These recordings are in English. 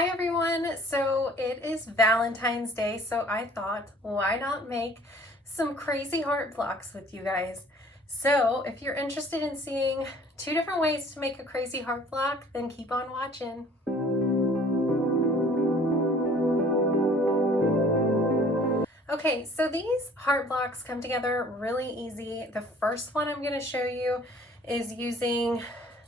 Hi everyone, so it is Valentine's Day, so I thought why not make some crazy heart blocks with you guys. So if you're interested in seeing 2 different ways to make a crazy heart block, then keep on watching. Okay, so these heart blocks come together really easy. The first one I'm going to show you is using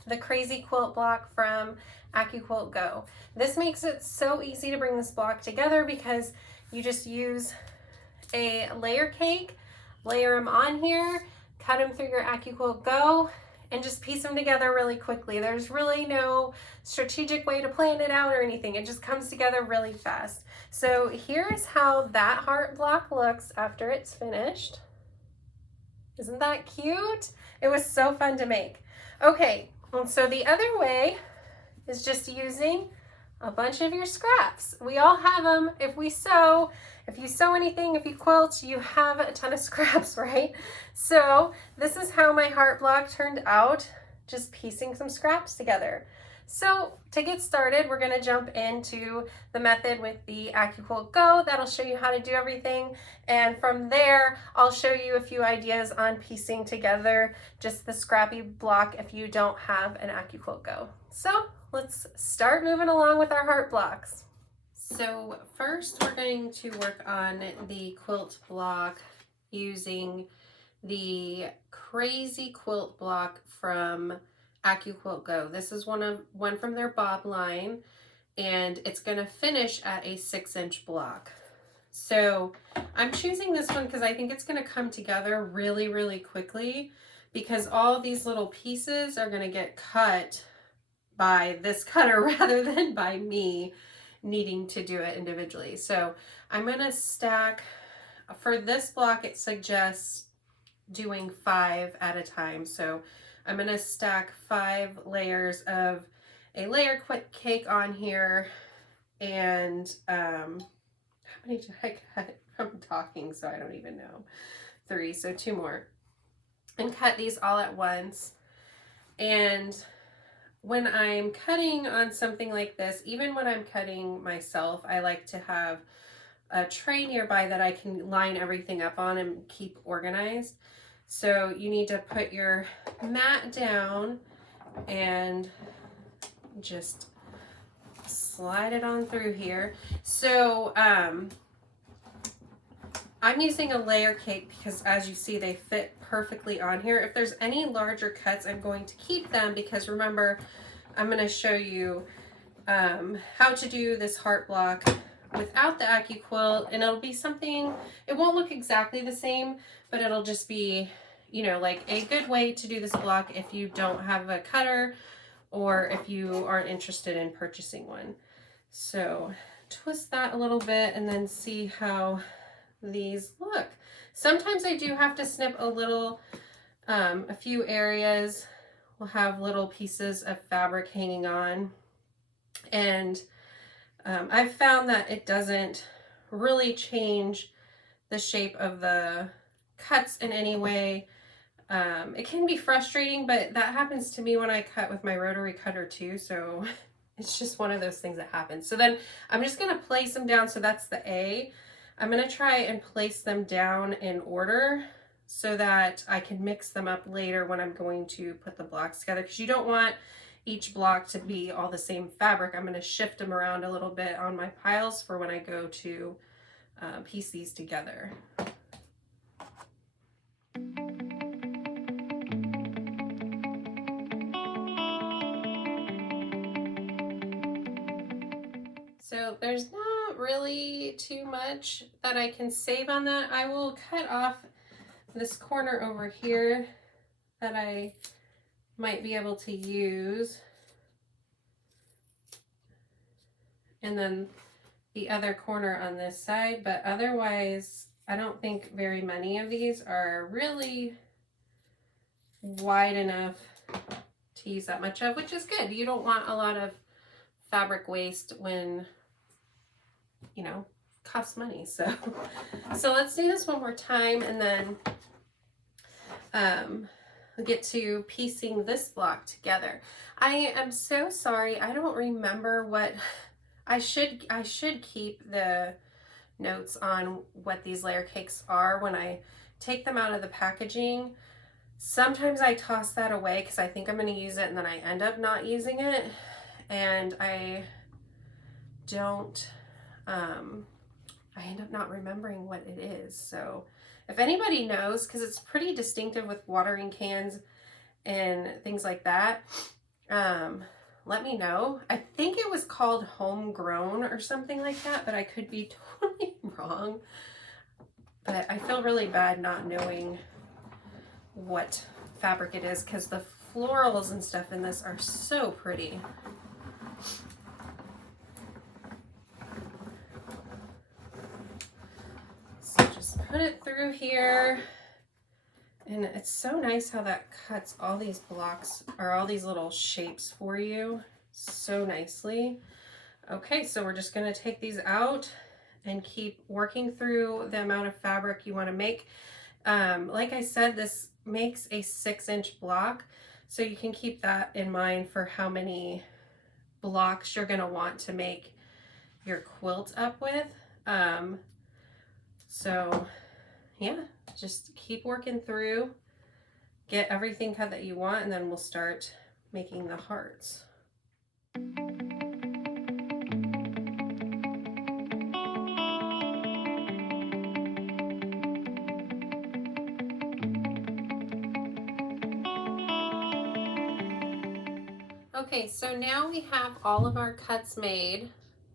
the Crazy Quilt block from Accuquilt Go. This makes it so easy to bring this block together because you just use a layer cake, layer them on here, cut them through your Accuquilt Go, and just piece them together really quickly. There's really no strategic way to plan it out or anything. It just comes together really fast. So here's how that heart block looks after it's finished. Isn't that cute? It was so fun to make. Okay, and so the other way is just using a bunch of your scraps. We all have them. If you sew anything, if you quilt, you have a ton of scraps, right? So this is how my heart block turned out, just piecing some scraps together. So to get started, we're going to jump into the method with the Accuquilt Go. That'll show you how to do everything. And from there, I'll show you a few ideas on piecing together just the Scrappy Block if you don't have an Accuquilt Go. So let's start moving along with our heart blocks. So first we're going to work on the quilt block using the Crazy Quilt block from Accuquilt Go. This is one from their bob line, and it's going to finish at a 6-inch block. So I'm choosing this one because I think it's going to come together really, really quickly because all these little pieces are going to get cut by this cutter rather than by me needing to do it individually. So I'm going to stack, for this block it suggests doing 5 at a time. So I'm going to stack 5 layers of a layer cake on here. And how many did I cut? I'm talking, so I don't even know. 3, so 2 more. And cut these all at once. And when I'm cutting on something like this, even when I'm cutting myself, I like to have a tray nearby that I can line everything up on and keep organized. So you need to put your mat down and just slide it on through here. So I'm using a layer cake because, as you see, they fit perfectly on here. If there's any larger cuts, I'm going to keep them because, remember, I'm going to show you how to do this heart block without the Accuquilt, and it'll be something, it won't look exactly the same, but it'll just be, you know, like a good way to do this block if you don't have a cutter or if you aren't interested in purchasing one. So twist that a little bit and then see how these look. Sometimes I do have to snip a little, a few areas will have little pieces of fabric hanging on, and I've found that it doesn't really change the shape of the cuts in any way. It can be frustrating, but that happens to me when I cut with my rotary cutter too, so it's just one of those things that happens. So then I'm just going to place them down. So that's the A. I'm going to try and place them down in order so that I can mix them up later when I'm going to put the blocks together, because you don't want each block to be all the same fabric. I'm going to shift them around a little bit on my piles for when I go to piece these together. So there's not really too much that I can save on that. I will cut off this corner over here that I might be able to use, and then the other corner on this side, but otherwise I don't think very many of these are really wide enough to use that much of, which is good. You don't want a lot of fabric waste when, you know, costs money. So let's do this one more time, and then we'll get to piecing this block together. I am so sorry, I don't remember what I should keep the notes on what these layer cakes are when I take them out of the packaging. Sometimes I toss that away because I think I'm going to use it and then I end up not using it, and I don't I end up not remembering what it is. So if anybody knows, because it's pretty distinctive with watering cans and things like that, let me know. I think it was called Homegrown or something like that, but I could be totally wrong. But I feel really bad not knowing what fabric it is, because the florals and stuff in this are so pretty. So just put it through here. And it's so nice how that cuts all these blocks, or all these little shapes for you so nicely. Okay, so we're just going to take these out and keep working through the amount of fabric you want to make. Like I said, this makes a 6-inch block, so you can keep that in mind for how many blocks you're going to want to make your quilt up with. So yeah, just keep working through, get everything cut that you want, and then we'll start making the hearts. Okay, so now we have all of our cuts made,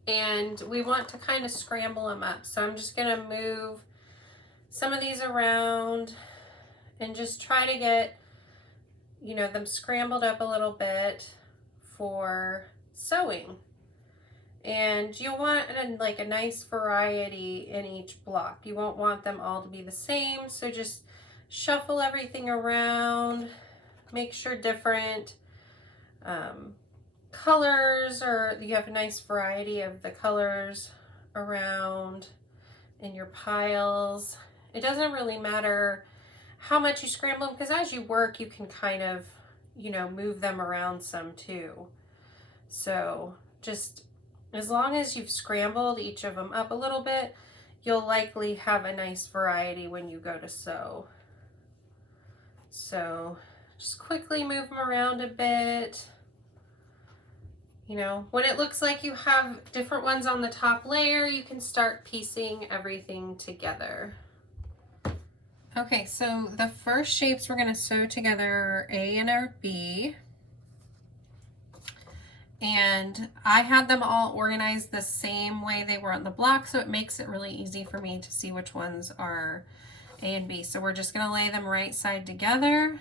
and we want to kind of scramble them up. So I'm just going to move some of these around and just try to get, you know, them scrambled up a little bit for sewing. And you'll want like a nice variety in each block. You won't want them all to be the same, so just shuffle everything around, make sure different colors, or you have a nice variety of the colors around in your piles. It doesn't really matter how much you scramble them, because as you work you can kind of, you know, move them around some too. So just as long as you've scrambled each of them up a little bit, you'll likely have a nice variety when you go to sew. So just quickly move them around a bit. You know, when it looks like you have different ones on the top layer, you can start piecing everything together. Okay, so the first shapes we're going to sew together are A and our B. And I had them all organized the same way they were on the block, so it makes it really easy for me to see which ones are A and B. So we're just going to lay them right side together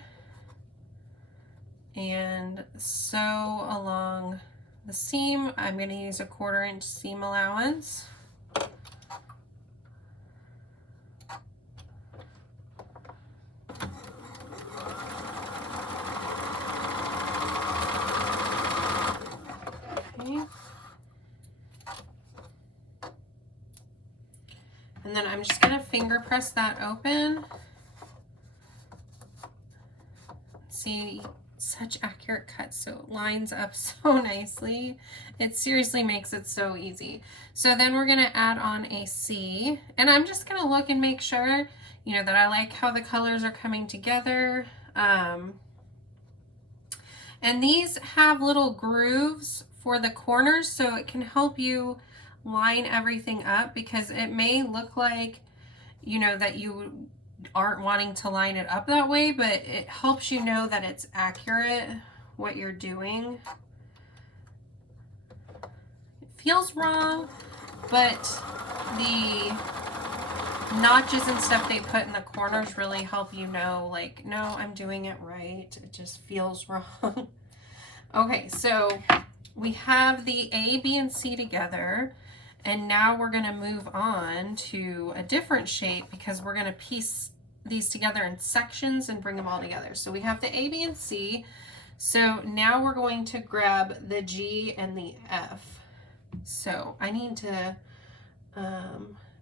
and sew along the seam. I'm going to use a 1/4 inch seam allowance. Okay. And then I'm just going to finger press that open. See, such accurate cuts, so it lines up so nicely. It seriously makes it so easy. So then we're going to add on a C, and I'm just going to look and make sure, you know, that I like how the colors are coming together. And these have little grooves for the corners, so it can help you line everything up, because it may look like, you know, that you aren't wanting to line it up that way, but it helps you know that it's accurate what you're doing. It feels wrong, but the notches and stuff they put in the corners really help you know, like, no, I'm doing it right. It just feels wrong. Okay, so we have the A, B, and C together, and now we're going to move on to a different shape, because we're going to piece these together in sections and bring them all together. So we have the A, B, and C. So now we're going to grab the G and the F. So I need to,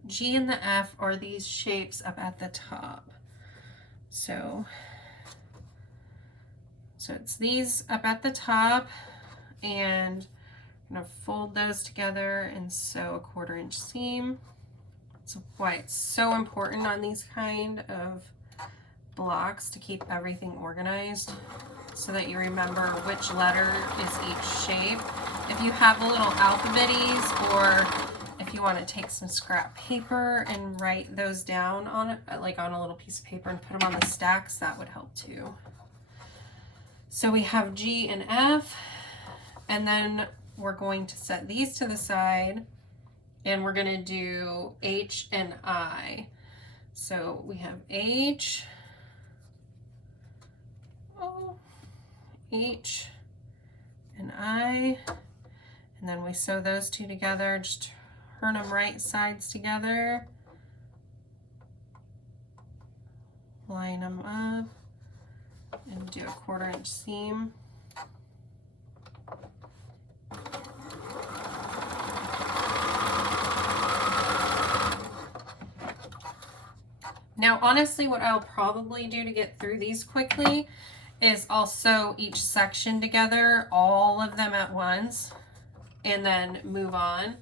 G and the F are these shapes up at the top. So it's these up at the top, and I'm gonna fold those together and sew a 1/4 inch seam. That's why it's so important on these kind of blocks to keep everything organized so that you remember which letter is each shape. If you have the little alphabetties, or if you want to take some scrap paper and write those down on it, like on a little piece of paper, and put them on the stacks, that would help too. So we have G and F, and then we're going to set these to the side, and we're going to do H and I. So we have H, H and I, and then we sew those two together, just turn them right sides together, line them up, and do a 1/4 inch seam. Now, honestly, what I'll probably do to get through these quickly is I'll sew each section together, all of them at once, and then move on.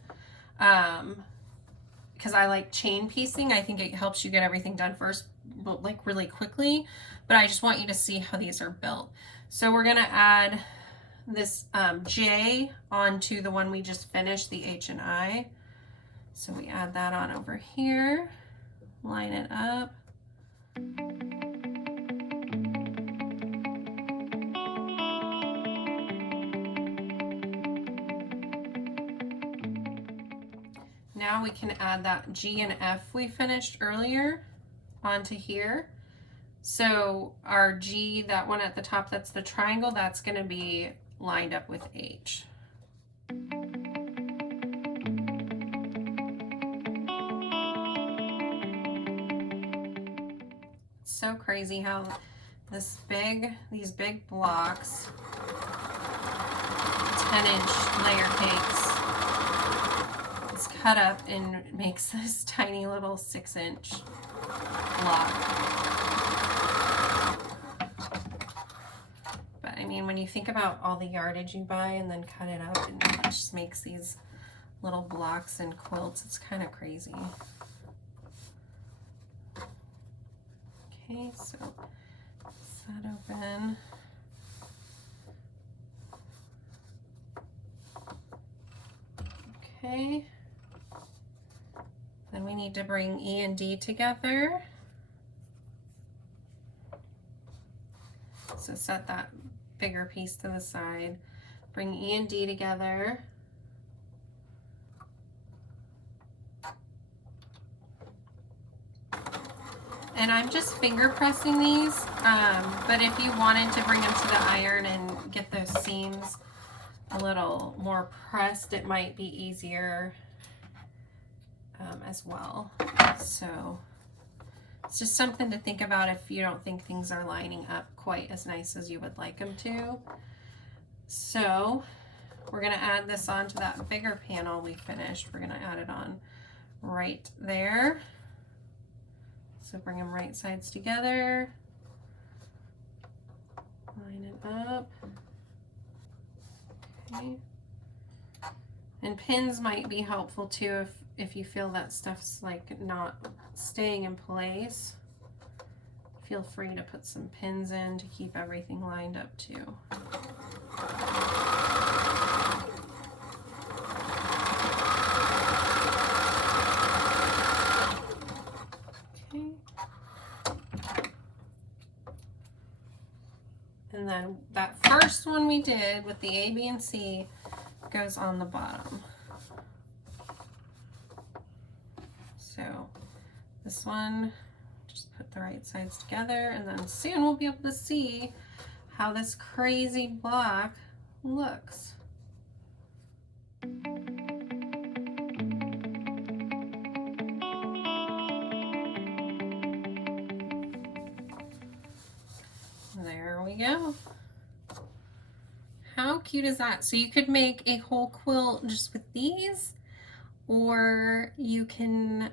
Because I like chain piecing. I think it helps you get everything done first, like really quickly, but I just want you to see how these are built. So we're gonna add this J onto the one we just finished, the H and I. So we add that on over here, line it up. Now we can add that G and F we finished earlier onto here. So our G, that one at the top, that's the triangle, that's going to be lined up with H. It's so crazy how these big blocks, 10-inch layer cakes, it's cut up and makes this tiny little 6-inch block. But I mean, when you think about all the yardage you buy and then cut it up, and it just makes these little blocks and quilts, it's kind of crazy. Okay, so set that open. Okay. Then we need to bring E and D together. So set that bigger piece to the side. Bring E and D together. And I'm just finger pressing these, but if you wanted to bring them to the iron and get those seams a little more pressed, it might be easier as well. So it's just something to think about if you don't think things are lining up quite as nice as you would like them to. So we're going to add this onto that bigger panel we finished. We're going to add it on right there. So bring them right sides together, line it up. Okay. And pins might be helpful too if you feel that stuff's like not staying in place. Feel free to put some pins in to keep everything lined up too. And then that first one we did with the A, B, and C goes on the bottom. So this one, just put the right sides together, and then soon we'll be able to see how this crazy block looks. There we go. How cute is that? So you could make a whole quilt just with these, or you can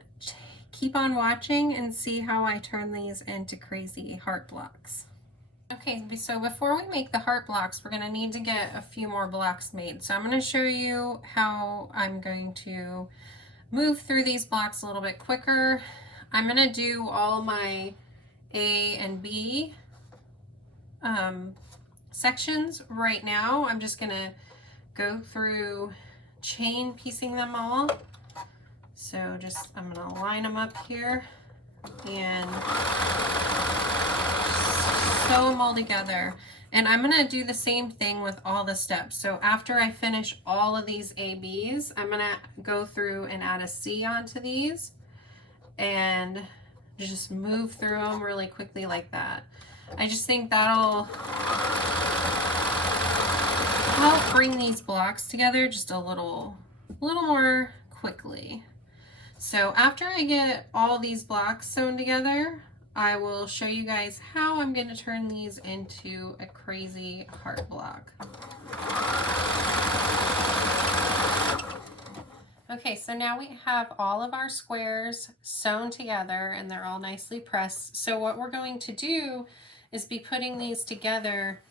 keep on watching and see how I turn these into crazy heart blocks. Okay, so before we make the heart blocks, we're going to need to get a few more blocks made. So I'm going to show you how I'm going to move through these blocks a little bit quicker. I'm going to do all my A and B sections right now. I'm just going to go through chain piecing them all. So just, I'm going to line them up here and sew them all together. And I'm going to do the same thing with all the steps. So after I finish all of these ABs, I'm going to go through and add a C onto these and just move through them really quickly like that. I just think that'll help bring these blocks together just a little more quickly. So after I get all these blocks sewn together, I will show you guys how I'm going to turn these into a crazy heart block. Okay, so now we have all of our squares sewn together and they're all nicely pressed. So what we're going to do is be putting these together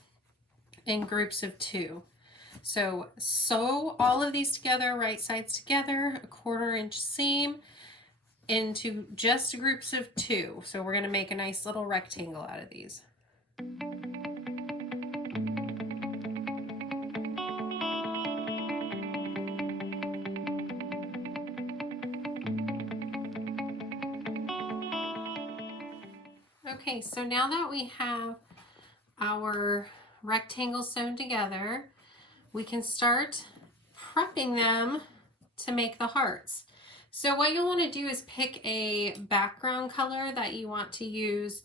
in groups of 2. So sew all of these together, right sides together, a 1/4 inch seam, into just groups of 2. So we're going to make a nice little rectangle out of these. Okay, so now that we have our rectangles sewn together, we can start prepping them to make the hearts. So what you'll want to do is pick a background color that you want to use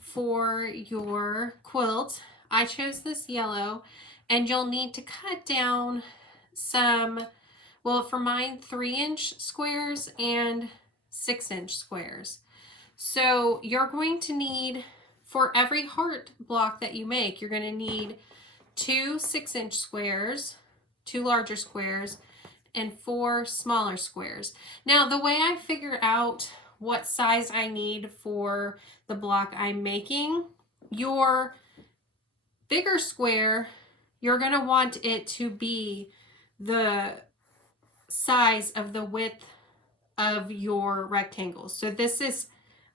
for your quilt. I chose this yellow, and you'll need to cut down some, well, for mine, 3-inch squares and 6-inch squares. So you're going to need, for every heart block that you make, you're going to need 2 6-inch squares, 2 larger squares, and 4 smaller squares. Now, the way I figure out what size I need for the block I'm making, your bigger square, you're going to want it to be the size of the width of your rectangles. So this is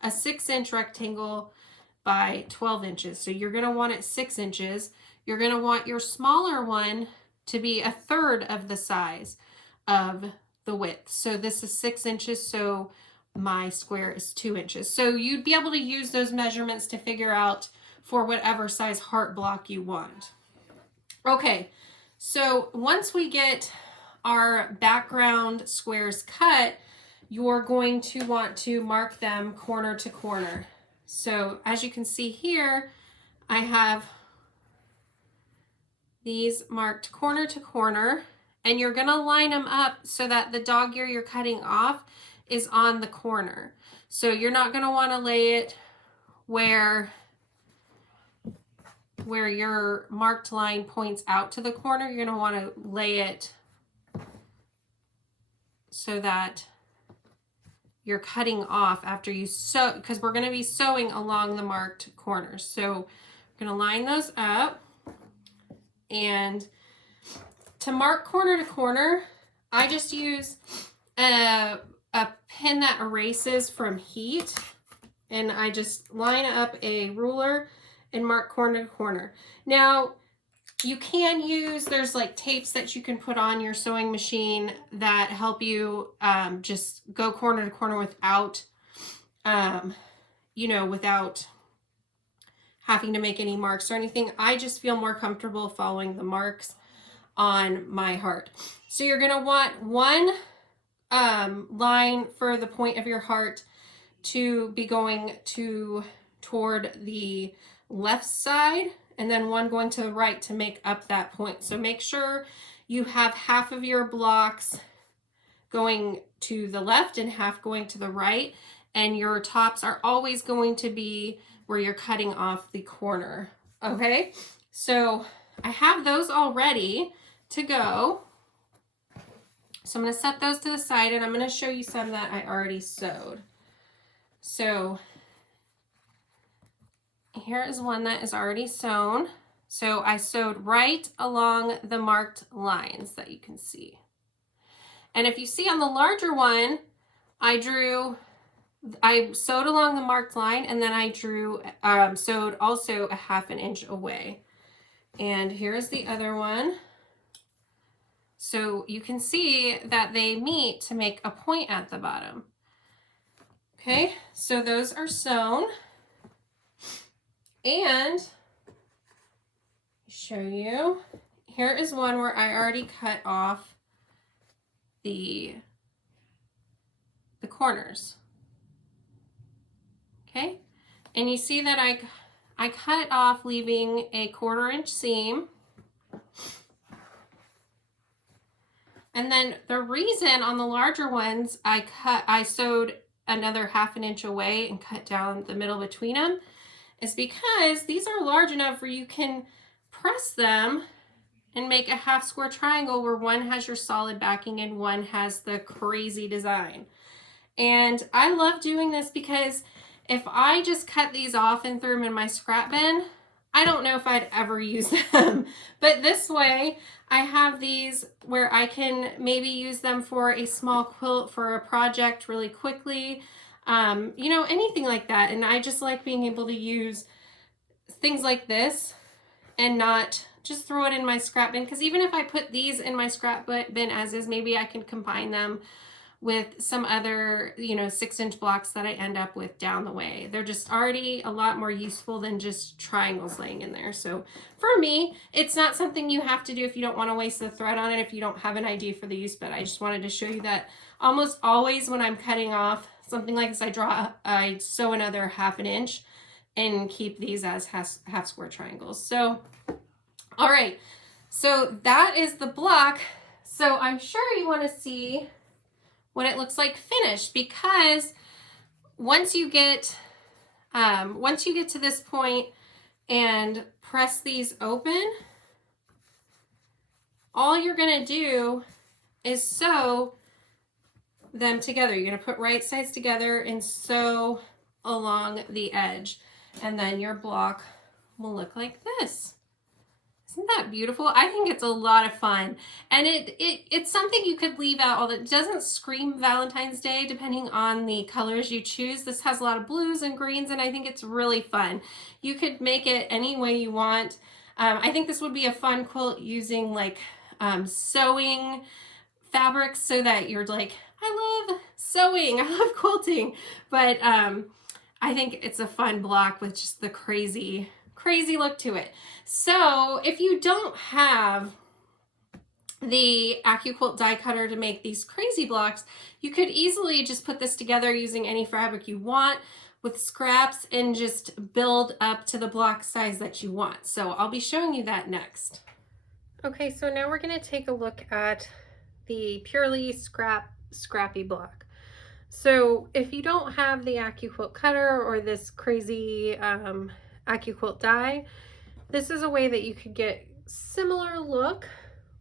a 6-inch rectangle by 12 inches. So you're going to want it 6 inches. You're going to want your smaller one to be 1/3 of the size of the width. So this is 6 inches, so my square is 2 inches. So you'd be able to use those measurements to figure out for whatever size heart block you want. Okay, so once we get our background squares cut, you're going to want to mark them corner to corner. So as you can see here, I have these marked corner to corner, and you're going to line them up so that the dog ear you're cutting off is on the corner. So you're not going to want to lay it where your marked line points out to the corner. You're going to want to lay it so that you're cutting off after you sew, because we're going to be sewing along the marked corners. So we're going to line those up. And to mark corner to corner, I just use a pin that erases from heat, and I just line up a ruler and mark corner to corner. Now, you can use, there's like tapes that you can put on your sewing machine that help you just go corner to corner without, without having to make any marks or anything. I just feel more comfortable following the marks on my heart. So you're going to want one line for the point of your heart to be going toward the left side, and then one going to the right to make up that point. So make sure you have half of your blocks going to the left and half going to the right, and your tops are always going to be where you're cutting off the corner. Okay, so I have those all ready to go. So I'm going to set those to the side, and I'm going to show you some that I already sewed. So here is one that is already sewn. So I sewed right along the marked lines that you can see. And if you see on the larger one, I sewed along the marked line, and then I sewed also a 1/2 inch away. And here's the other one. So you can see that they meet to make a point at the bottom. Okay, so those are sewn. And show you, here is one where I already cut off the corners. Okay, and you see that I cut it off, leaving a 1/4 inch seam. And then the reason on the larger ones I sewed another 1/2 inch away and cut down the middle between them is because these are large enough where you can press them and make a 1/2 square triangle where one has your solid backing and one has the crazy design. And I love doing this because if I just cut these off and threw them in my scrap bin, I don't know if I'd ever use them. But this way, I have these where I can maybe use them for a small quilt for a project really quickly, you know, anything like that. And I just like being able to use things like this and not just throw it in my scrap bin, because even if I put these in my scrap bin as is, maybe I can combine them with some other, you know, 6-inch blocks that I end up with down the way. They're just already a lot more useful than just triangles laying in there. So for me, it's not something you have to do if you don't want to waste the thread on it, if you don't have an idea for the use, but I just wanted to show you that almost always when I'm cutting off something like this, I sew another 1/2 inch and keep these as 1/2 square triangles. So, all right, so that is the block. So I'm sure you want to see what it looks like finished, because once you get to this point and press these open, all you're gonna do is sew them together. You're gonna put right sides together and sew along the edge, and then your block will look like this. Isn't that beautiful? I think it's a lot of fun, and it's something you could leave out. It doesn't scream Valentine's Day depending on the colors you choose. This has a lot of blues and greens, and I think it's really fun. You could make it any way you want. I think this would be a fun quilt using like sewing fabrics, so that you're like, I love sewing, I love quilting, but I think it's a fun block with just the crazy look to it. So if you don't have the Accuquilt die cutter to make these crazy blocks, you could easily just put this together using any fabric you want with scraps and just build up to the block size that you want. So I'll be showing you that next. Okay, so now we're going to take a look at the purely scrappy block. So if you don't have the Accuquilt cutter or this crazy Accuquilt die, this is a way that you could get similar look,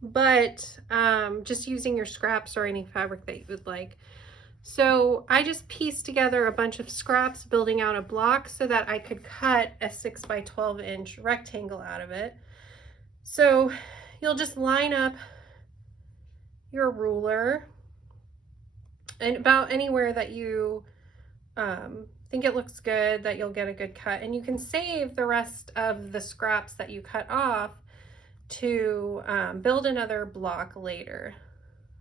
but just using your scraps or any fabric that you would like. So I just pieced together a bunch of scraps, building out a block so that I could cut a 6 by 12 inch rectangle out of it. So you'll just line up your ruler and about anywhere that you think it looks good, that you'll get a good cut, and you can save the rest of the scraps that you cut off to build another block later.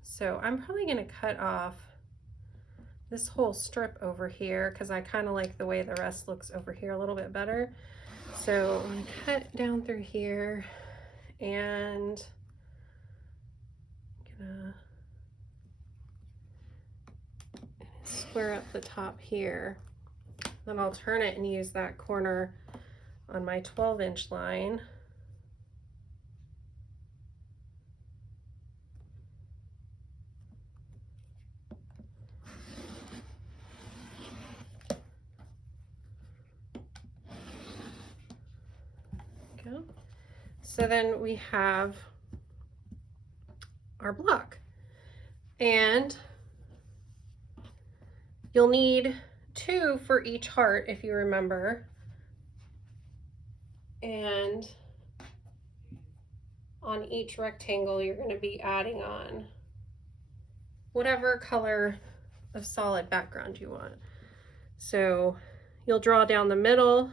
So I'm probably going to cut off this whole strip over here because I kind of like the way the rest looks over here a little bit better. So I'm going to cut down through here and gonna square up the top here. Then I'll turn it and use that corner on my 12-inch line. Go. So then we have our block, and you'll need 2 for each heart, if you remember. And on each rectangle, you're going to be adding on whatever color of solid background you want. So you'll draw down the middle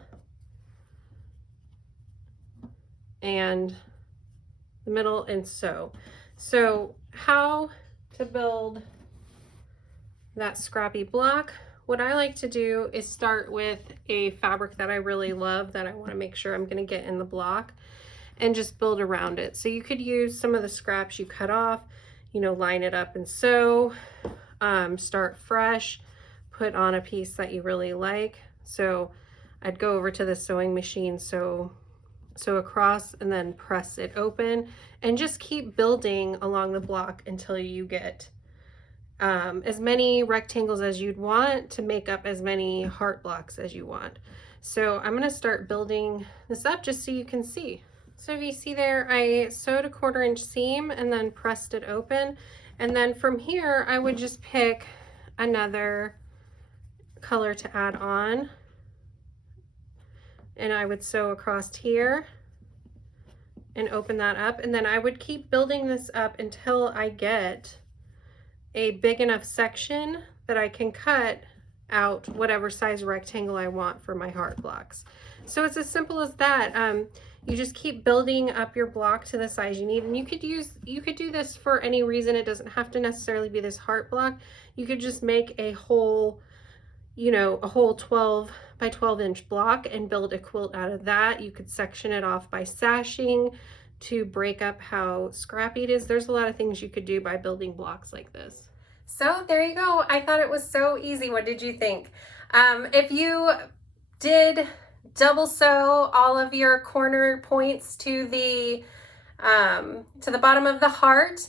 and the middle and sew. So how to build that scrappy block? What I like to do is start with a fabric that I really love that I want to make sure I'm going to get in the block and just build around it. So you could use some of the scraps you cut off, you know, line it up and sew, start fresh, put on a piece that you really like. So I'd go over to the sewing machine, sew across and then press it open and just keep building along the block until you get as many rectangles as you'd want to make up as many heart blocks as you want. So I'm going to start building this up just so you can see. So if you see there, I sewed a 1/4 inch seam and then pressed it open. And then from here, I would just pick another color to add on. And I would sew across here and open that up. And then I would keep building this up until I get a big enough section that I can cut out whatever size rectangle I want for my heart blocks. So it's as simple as that. You just keep building up your block to the size you need, and you could do this for any reason. It doesn't have to necessarily be this heart block. You could just make a whole, you know, a whole 12 by 12 inch block and build a quilt out of that. You could section it off by sashing to break up how scrappy it is. There's a lot of things you could do by building blocks like this. So there you go. I thought it was so easy. What did you think? If you did double sew all of your corner points to the bottom of the heart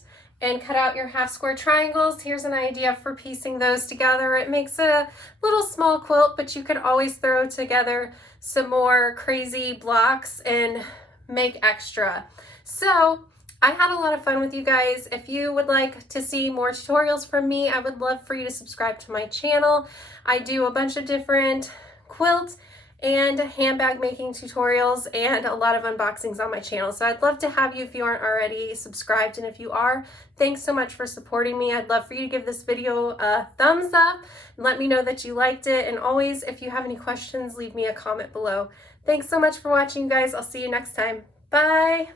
and cut out your half square triangles, here's an idea for piecing those together. It makes a little small quilt, but you could always throw together some more crazy blocks and make extra. So I had a lot of fun with you guys. If you would like to see more tutorials from me, I would love for you to subscribe to my channel. I do a bunch of different quilt and handbag making tutorials and a lot of unboxings on my channel. So I'd love to have you if you aren't already subscribed. And if you are, thanks so much for supporting me. I'd love for you to give this video a thumbs up and let me know that you liked it. And always, if you have any questions, leave me a comment below. Thanks so much for watching, guys. I'll see you next time. Bye.